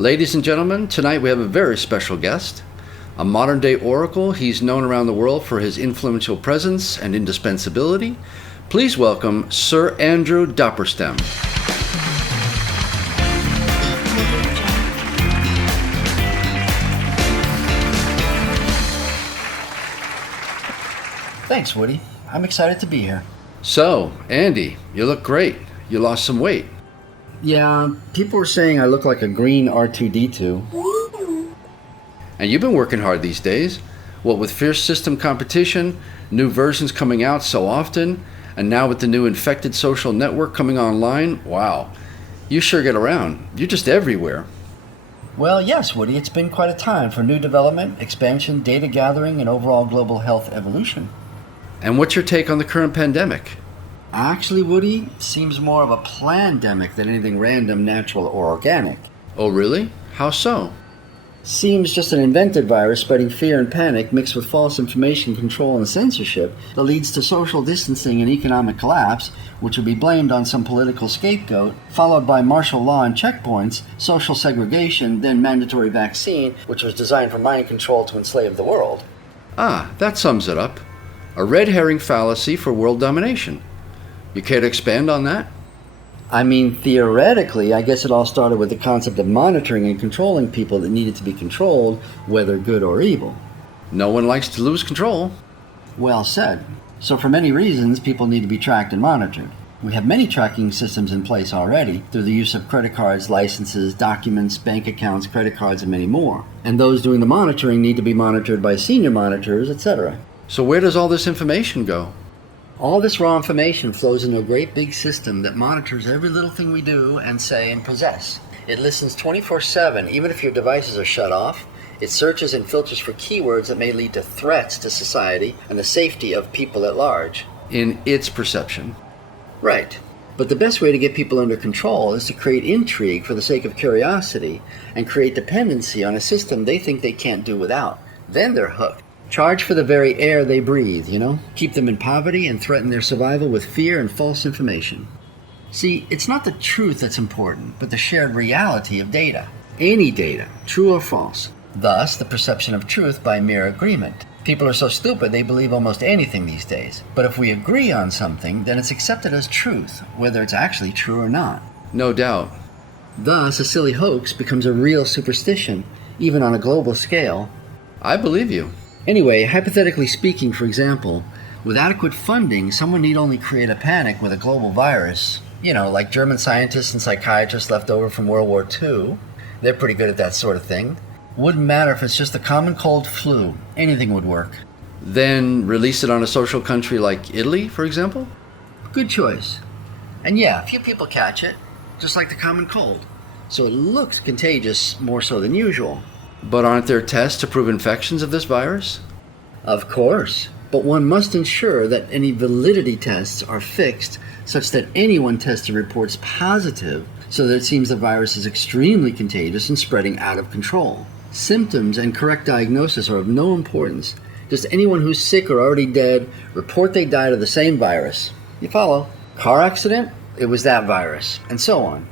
Ladies and gentlemen, tonight we have a very special guest. A modern-day oracle, he's known around the world for his influential presence and indispensability. Please welcome Sir Andrew Dopperstem. Thanks, Woody. I'm excited to be here. So, Andy, you look great. You lost some weight. Yeah, people were saying I look like a green R2-D2. And you've been working hard these days. What with fierce system competition, new versions coming out so often, and now with the new infected social network coming online, wow. You sure get around. You're just everywhere. Well, yes, Woody, it's been quite a time for new development, expansion, data gathering, and overall global health evolution. And what's your take on the current pandemic? Actually, Woody, seems more of a plandemic than anything random, natural, or organic. Oh, really? How so? Seems just an invented virus spreading fear and panic mixed with false information control and censorship that leads to social distancing and economic collapse, which will be blamed on some political scapegoat, followed by martial law and checkpoints, social segregation, then mandatory vaccine, which was designed for mind control to enslave the world. Ah, that sums it up. A red herring fallacy for world domination. You care to expand on that? I mean, theoretically, I guess it all started with the concept of monitoring and controlling people that needed to be controlled, whether good or evil. No one likes to lose control. Well said. So for many reasons, people need to be tracked and monitored. We have many tracking systems in place already through the use of credit cards, licenses, documents, bank accounts, credit cards, and many more. And those doing the monitoring need to be monitored by senior monitors, etc. So where does all this information go? All this raw information flows into a great big system that monitors every little thing we do and say and possess. It listens 24/7, even if your devices are shut off. It searches and filters for keywords that may lead to threats to society and the safety of people at large. In its perception. Right. But the best way to get people under control is to create intrigue for the sake of curiosity and create dependency on a system they think they can't do without. Then they're hooked. Charge for the very air they breathe, Keep them in poverty and threaten their survival with fear and false information. See, it's not the truth that's important, but the shared reality of data. Any data, true or false. Thus, the perception of truth by mere agreement. People are so stupid they believe almost anything these days. But if we agree on something, then it's accepted as truth, whether it's actually true or not. No doubt. Thus, a silly hoax becomes a real superstition, even on a global scale. I believe you. Anyway, hypothetically speaking, for example, with adequate funding, someone need only create a panic with a global virus. Like German scientists and psychiatrists left over from World War II. They're pretty good at that sort of thing. Wouldn't matter if it's just a common cold flu. Anything would work. Then release it on a social country like Italy, for example? Good choice. And yeah, few people catch it, just like the common cold. So it looks contagious more so than usual. But aren't there tests to prove infections of this virus? Of course, but one must ensure that any validity tests are fixed such that anyone tested reports positive, so that it seems the virus is extremely contagious and spreading out of control. Symptoms and correct diagnosis are of no importance. Just anyone who's sick or already dead, report they died of the same virus. You follow? Car accident? It was that virus, and so on.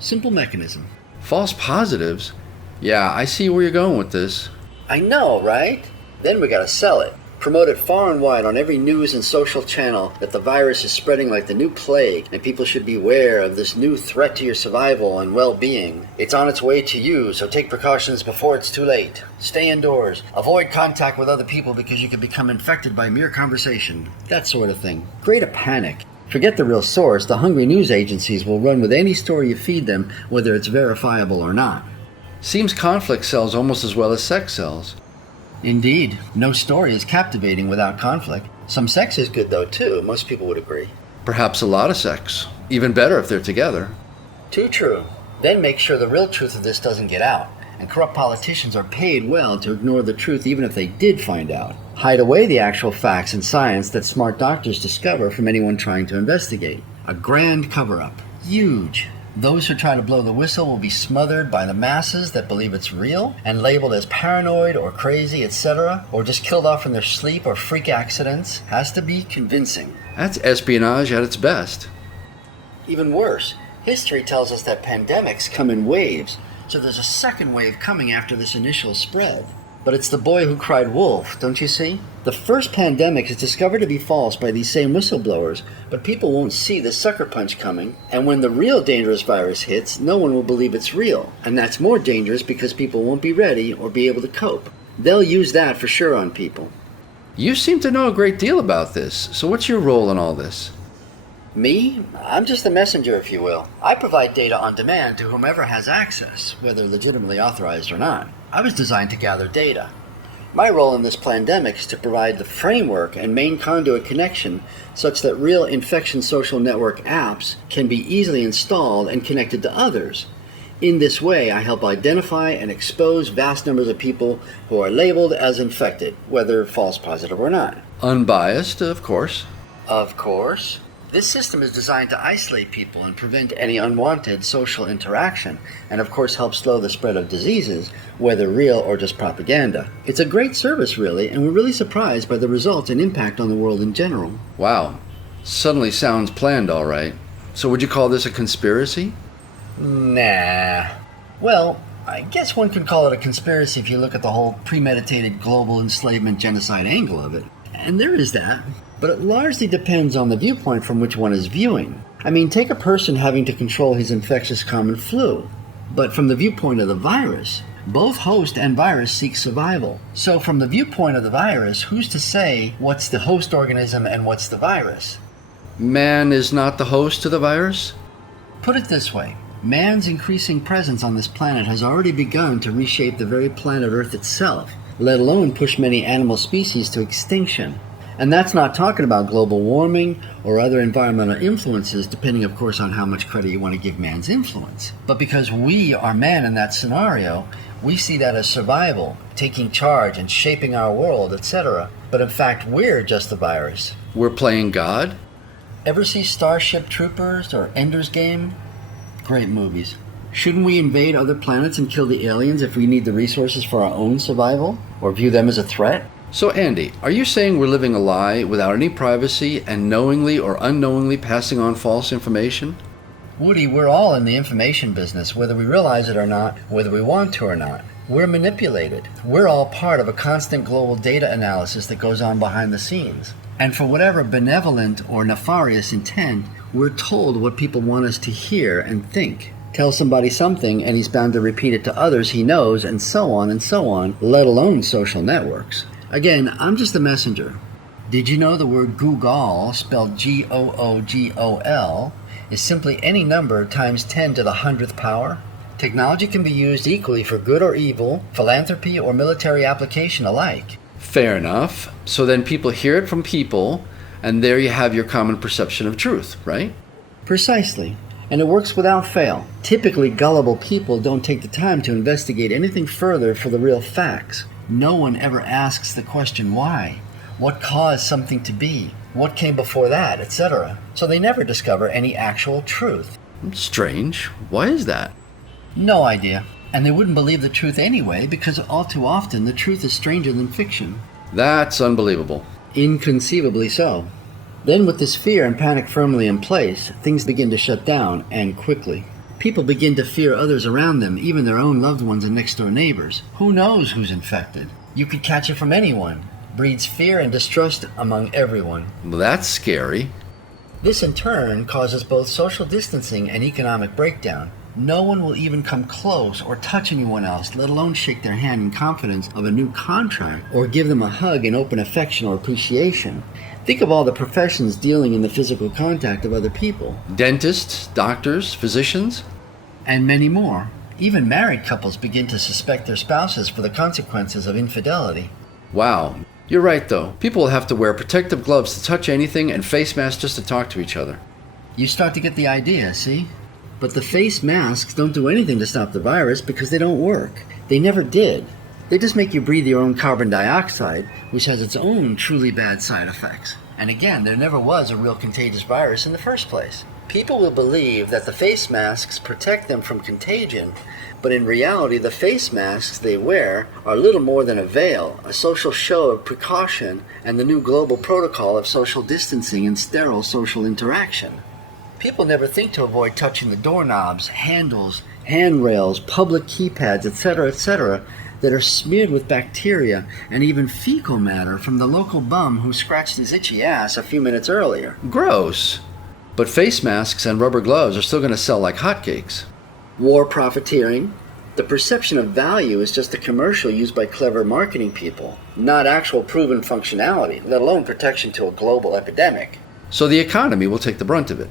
Simple mechanism. False positives? Yeah, I see where you're going with this. I know, right? Then we gotta sell it. Promote it far and wide on every news and social channel that the virus is spreading like the new plague, and people should beware of this new threat to your survival and well-being. It's on its way to you, so take precautions before it's too late. Stay indoors. Avoid contact with other people because you can become infected by mere conversation. That sort of thing. Create a panic. Forget the real source. The hungry news agencies will run with any story you feed them, whether it's verifiable or not. Seems conflict sells almost as well as sex sells. Indeed. No story is captivating without conflict. Some sex is good though too, most people would agree. Perhaps a lot of sex. Even better if they're together. Too true. Then make sure the real truth of this doesn't get out. And corrupt politicians are paid well to ignore the truth even if they did find out. Hide away the actual facts and science that smart doctors discover from anyone trying to investigate. A grand cover-up. Huge. Those who try to blow the whistle will be smothered by the masses that believe it's real and labeled as paranoid or crazy, etc., or just killed off in their sleep or freak accidents. Has to be convincing. That's espionage at its best. Even worse, history tells us that pandemics come in waves. So there's a second wave coming after this initial spread. But it's the boy who cried wolf, don't you see? The first pandemic is discovered to be false by these same whistleblowers, but people won't see the sucker punch coming, and when the real dangerous virus hits, no one will believe it's real. And that's more dangerous because people won't be ready or be able to cope. They'll use that for sure on people. You seem to know a great deal about this, so what's your role in all this? Me? I'm just the messenger, if you will. I provide data on demand to whomever has access, whether legitimately authorized or not. I was designed to gather data. My role in this Plannedemic is to provide the framework and main conduit connection such that real infection social network apps can be easily installed and connected to others. In this way, I help identify and expose vast numbers of people who are labeled as infected, whether false positive or not. Unbiased, of course. Of course. This system is designed to isolate people and prevent any unwanted social interaction, and of course help slow the spread of diseases, whether real or just propaganda. It's a great service, really, and we're really surprised by the results and impact on the world in general. Wow. Suddenly sounds planned, all right. So would you call this a conspiracy? Nah. Well, I guess one could call it a conspiracy if you look at the whole premeditated global enslavement genocide angle of it. And there is that. But it largely depends on the viewpoint from which one is viewing. I mean, take a person having to control his infectious common flu. But from the viewpoint of the virus, both host and virus seek survival. So from the viewpoint of the virus, who's to say what's the host organism and what's the virus? Man is not the host to the virus? Put it this way. Man's increasing presence on this planet has already begun to reshape the very planet Earth itself, let alone push many animal species to extinction. And that's not talking about global warming or other environmental influences, depending, of course, on how much credit you want to give man's influence. But because we are man in that scenario, we see that as survival, taking charge and shaping our world, etc. But in fact, we're just the virus. We're playing God? Ever see Starship Troopers or Ender's Game? Great movies. Shouldn't we invade other planets and kill the aliens if we need the resources for our own survival? Or view them as a threat? So Andy, are you saying we're living a lie without any privacy and knowingly or unknowingly passing on false information? Woody, we're all in the information business, whether we realize it or not, whether we want to or not. We're manipulated. We're all part of a constant global data analysis that goes on behind the scenes. And for whatever benevolent or nefarious intent, we're told what people want us to hear and think. Tell somebody something and he's bound to repeat it to others he knows, and so on, let alone social networks. Again, I'm just the messenger. Did you know the word Google, spelled G-O-O-G-O-L, is simply any number times 10 to the 100th power? Technology can be used equally for good or evil, philanthropy or military application alike. Fair enough. So then people hear it from people, and there you have your common perception of truth, right? Precisely. And it works without fail. Typically, gullible people don't take the time to investigate anything further for the real facts. No one ever asks the question why. What caused something to be? What came before that, etc. So they never discover any actual truth. Strange. Why is that? No idea. And they wouldn't believe the truth anyway, because all too often the truth is stranger than fiction. That's unbelievable. Inconceivably so. Then with this fear and panic firmly in place, things begin to shut down, and quickly. People begin to fear others around them, even their own loved ones and next-door neighbors. Who knows who's infected? You could catch it from anyone. Breeds fear and distrust among everyone. Well, that's scary. This in turn causes both social distancing and economic breakdown. No one will even come close or touch anyone else, let alone shake their hand in confidence of a new contract or give them a hug in open affection or appreciation. Think of all the professions dealing in the physical contact of other people. Dentists, doctors, physicians? And many more. Even married couples begin to suspect their spouses for the consequences of infidelity. Wow. You're right, though. People will have to wear protective gloves to touch anything and face masks just to talk to each other. You start to get the idea, see? But the face masks don't do anything to stop the virus because they don't work. They never did. They just make you breathe your own carbon dioxide, which has its own truly bad side effects. And again, there never was a real contagious virus in the first place. People will believe that the face masks protect them from contagion, but in reality, the face masks they wear are little more than a veil, a social show of precaution, and the new global protocol of social distancing and sterile social interaction. People never think to avoid touching the doorknobs, handles, handrails, public keypads, etc., that are smeared with bacteria and even fecal matter from the local bum who scratched his itchy ass a few minutes earlier. Gross. But face masks and rubber gloves are still going to sell like hotcakes. War profiteering. The perception of value is just a commercial used by clever marketing people, not actual proven functionality, let alone protection to a global epidemic. So the economy will take the brunt of it.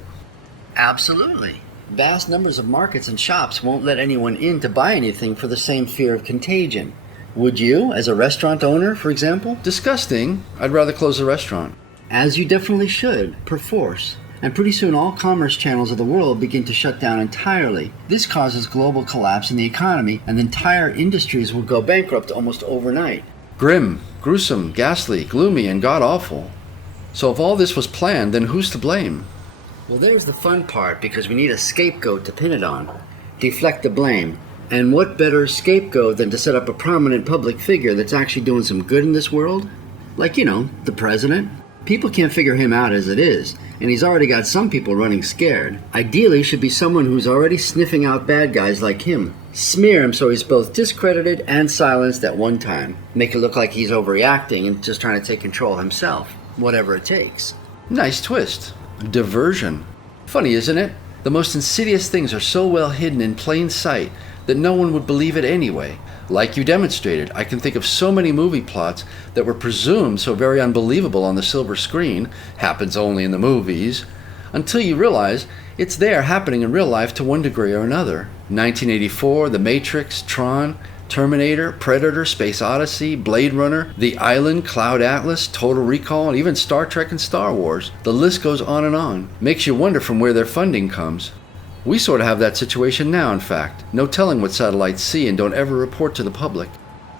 Absolutely. Vast numbers of markets and shops won't let anyone in to buy anything for the same fear of contagion. Would you, as a restaurant owner, for example? Disgusting. I'd rather close the restaurant. As you definitely should, perforce. And pretty soon all commerce channels of the world begin to shut down entirely. This causes global collapse in the economy, and entire industries will go bankrupt almost overnight. Grim, gruesome, ghastly, gloomy, and god-awful. So if all this was planned, then who's to blame? Well, there's the fun part, because we need a scapegoat to pin it on. Deflect the blame. And what better scapegoat than to set up a prominent public figure that's actually doing some good in this world? Like, the president. People can't figure him out as it is, and he's already got some people running scared. Ideally, should be someone who's already sniffing out bad guys like him. Smear him so he's both discredited and silenced at one time. Make it look like he's overreacting and just trying to take control himself. Whatever it takes. Nice twist. Diversion. Funny, isn't it? The most insidious things are so well hidden in plain sight that no one would believe it anyway. Like you demonstrated, I can think of so many movie plots that were presumed so very unbelievable on the silver screen, happens only in the movies, until you realize it's there happening in real life to one degree or another. 1984, The Matrix, Tron, Terminator, Predator, Space Odyssey, Blade Runner, The Island, Cloud Atlas, Total Recall, and even Star Trek and Star Wars. The list goes on and on. Makes you wonder from where their funding comes. We sort of have that situation now, in fact. No telling what satellites see and don't ever report to the public.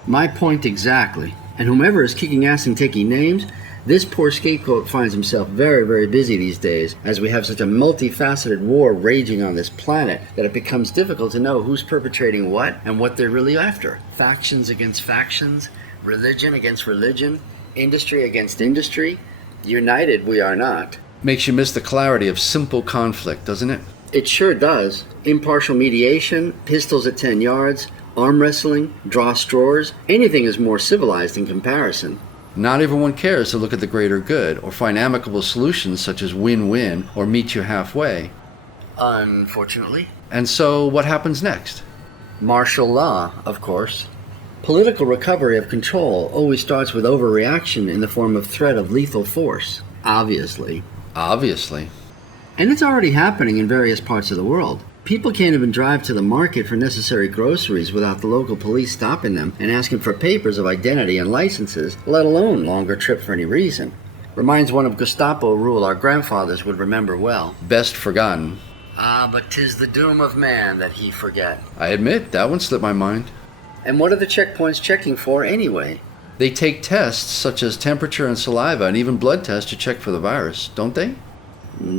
My point exactly. And whomever is kicking ass and taking names, this poor scapegoat finds himself very, very busy these days, as we have such a multifaceted war raging on this planet that it becomes difficult to know who's perpetrating what and what they're really after. Factions against factions, religion against religion, industry against industry. United we are not. Makes you miss the clarity of simple conflict, doesn't it? It sure does. Impartial mediation, pistols at 10 yards, arm wrestling, draw straws, anything is more civilized in comparison. Not everyone cares to look at the greater good or find amicable solutions such as win-win or meet you halfway. Unfortunately. And so what happens next? Martial law, of course. Political recovery of control always starts with overreaction in the form of threat of lethal force. Obviously. Obviously. And it's already happening in various parts of the world. People can't even drive to the market for necessary groceries without the local police stopping them and asking for papers of identity and licenses, let alone longer trip for any reason. Reminds one of Gestapo rule our grandfathers would remember well. Best forgotten. Ah, but 'tis the doom of man that he forget. I admit, that one slipped my mind. And what are the checkpoints checking for anyway? They take tests such as temperature and saliva and even blood tests to check for the virus, don't they?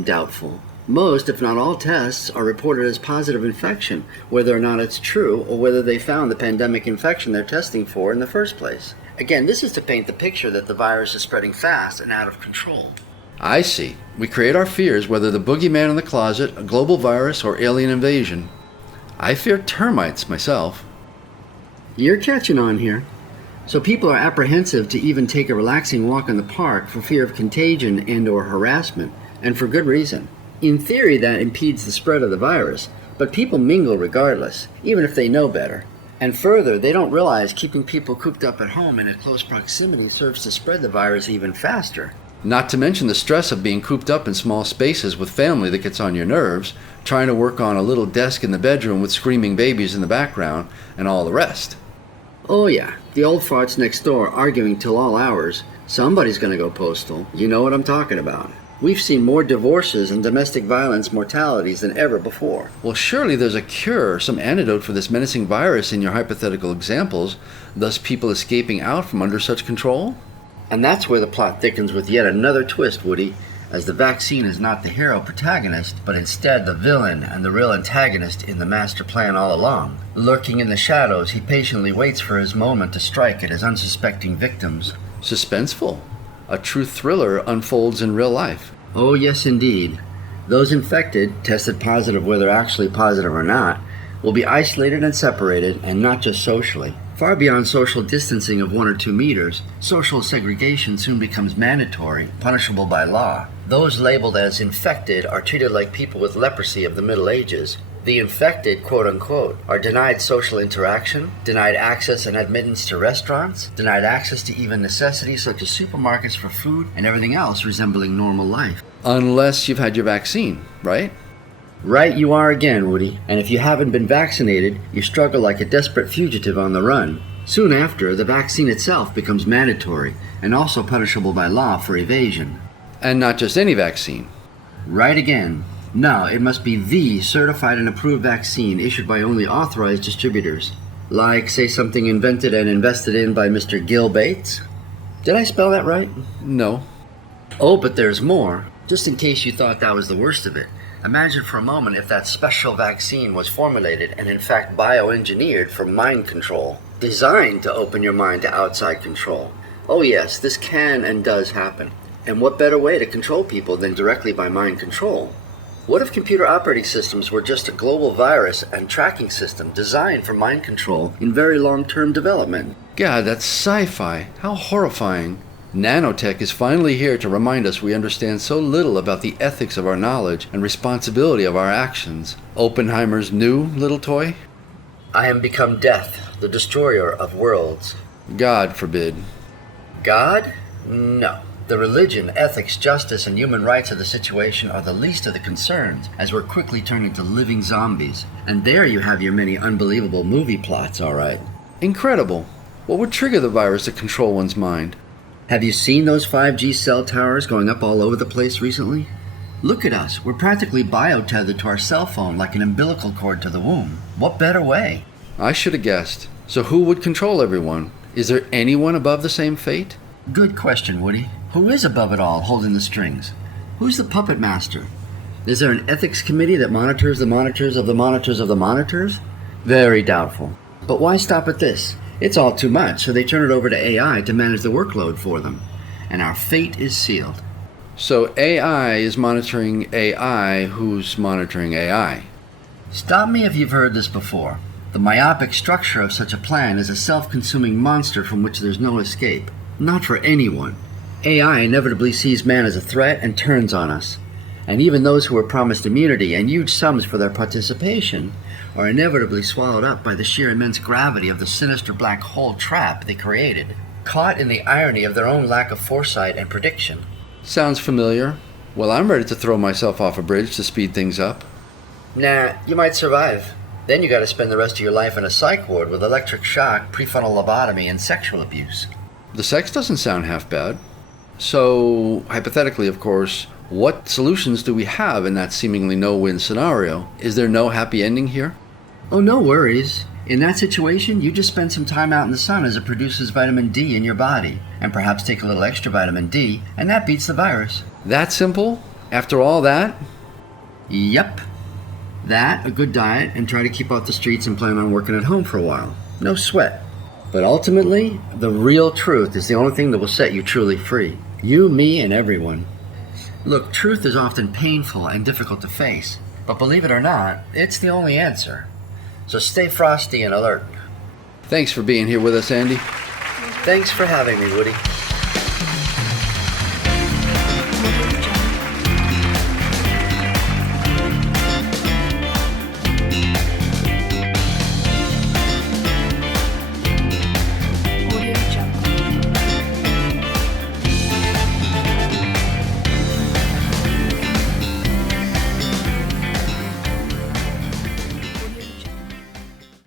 Doubtful. Most, if not all, tests are reported as positive infection, whether or not it's true or whether they found the pandemic infection they're testing for in the first place. Again, this is to paint the picture that the virus is spreading fast and out of control. I see. We create our fears, whether the boogeyman in the closet, a global virus, or alien invasion. I fear termites myself. You're catching on here. So people are apprehensive to even take a relaxing walk in the park for fear of contagion and or harassment, and for good reason. In theory, that impedes the spread of the virus, but people mingle regardless, even if they know better. And further, they don't realize keeping people cooped up at home in a close proximity serves to spread the virus even faster. Not to mention the stress of being cooped up in small spaces with family that gets on your nerves, trying to work on a little desk in the bedroom with screaming babies in the background, and all the rest. Oh yeah, the old farts next door arguing till all hours. Somebody's gonna go postal. You know what I'm talking about. We've seen more divorces and domestic violence mortalities than ever before. Well, surely there's a cure, some antidote for this menacing virus in your hypothetical examples, thus people escaping out from under such control? And that's where the plot thickens with yet another twist, Woody, as the vaccine is not the hero protagonist, but instead the villain and the real antagonist in the master plan all along. Lurking in the shadows, he patiently waits for his moment to strike at his unsuspecting victims. Suspenseful. A true thriller unfolds in real life. Oh yes, indeed. Those infected, tested positive whether actually positive or not, will be isolated and separated, and not just socially. Far beyond social distancing of 1 or 2 meters, social segregation soon becomes mandatory, punishable by law. Those labeled as infected are treated like people with leprosy of the Middle Ages. The infected, quote-unquote, are denied social interaction, denied access and admittance to restaurants, denied access to even necessities such as supermarkets for food and everything else resembling normal life. Unless you've had your vaccine, right? Right you are again, Woody. And if you haven't been vaccinated, you struggle like a desperate fugitive on the run. Soon after, the vaccine itself becomes mandatory and also punishable by law for evasion. And not just any vaccine. Right again. No, it must be the certified and approved vaccine issued by only authorized distributors. Like, say, something invented and invested in by Mr. Gil Bates? Did I spell that right? No. Oh, but there's more. Just in case you thought that was the worst of it. Imagine for a moment if that special vaccine was formulated and in fact bioengineered for mind control, designed to open your mind to outside control. Oh yes, this can and does happen. And what better way to control people than directly by mind control? What if computer operating systems were just a global virus and tracking system designed for mind control in very long-term development? God, that's sci-fi. How horrifying. Nanotech is finally here to remind us we understand so little about the ethics of our knowledge and responsibility of our actions. Oppenheimer's new little toy? I am become death, the destroyer of worlds. God forbid. God? No. The religion, ethics, justice, and human rights of the situation are the least of the concerns, as we're quickly turned into living zombies. And there you have your many unbelievable movie plots, all right. Incredible. What would trigger the virus to control one's mind? Have you seen those 5G cell towers going up all over the place recently? Look at us. We're practically bio-tethered to our cell phone like an umbilical cord to the womb. What better way? I should have guessed. So who would control everyone? Is there anyone above the same fate? Good question, Woody. Who is above it all, holding the strings? Who's the puppet master? Is there an ethics committee that monitors the monitors of the monitors of the monitors? Very doubtful. But why stop at this? It's all too much, so they turn it over to AI to manage the workload for them. And our fate is sealed. So AI is monitoring AI who's monitoring AI. Stop me if you've heard this before. The myopic structure of such a plan is a self-consuming monster from which there's no escape. Not for anyone. AI inevitably sees man as a threat and turns on us. And even those who were promised immunity and huge sums for their participation are inevitably swallowed up by the sheer immense gravity of the sinister black hole trap they created, caught in the irony of their own lack of foresight and prediction. Sounds familiar. Well, I'm ready to throw myself off a bridge to speed things up. Nah, you might survive. Then you gotta spend the rest of your life in a psych ward with electric shock, prefrontal lobotomy, and sexual abuse. The sex doesn't sound half bad. So, hypothetically, of course, what solutions do we have in that seemingly no-win scenario? Is there no happy ending here? Oh, no worries. In that situation, you just spend some time out in the sun as it produces vitamin D in your body, and perhaps take a little extra vitamin D, and that beats the virus. That simple? After all that? Yep. That, a good diet, and try to keep off the streets and plan on working at home for a while. No sweat. But ultimately, the real truth is the only thing that will set you truly free. You, me, and everyone. Look, truth is often painful and difficult to face, but believe it or not, it's the only answer. So stay frosty and alert. Thanks for being here with us, Andy. Thanks for having me, Woody.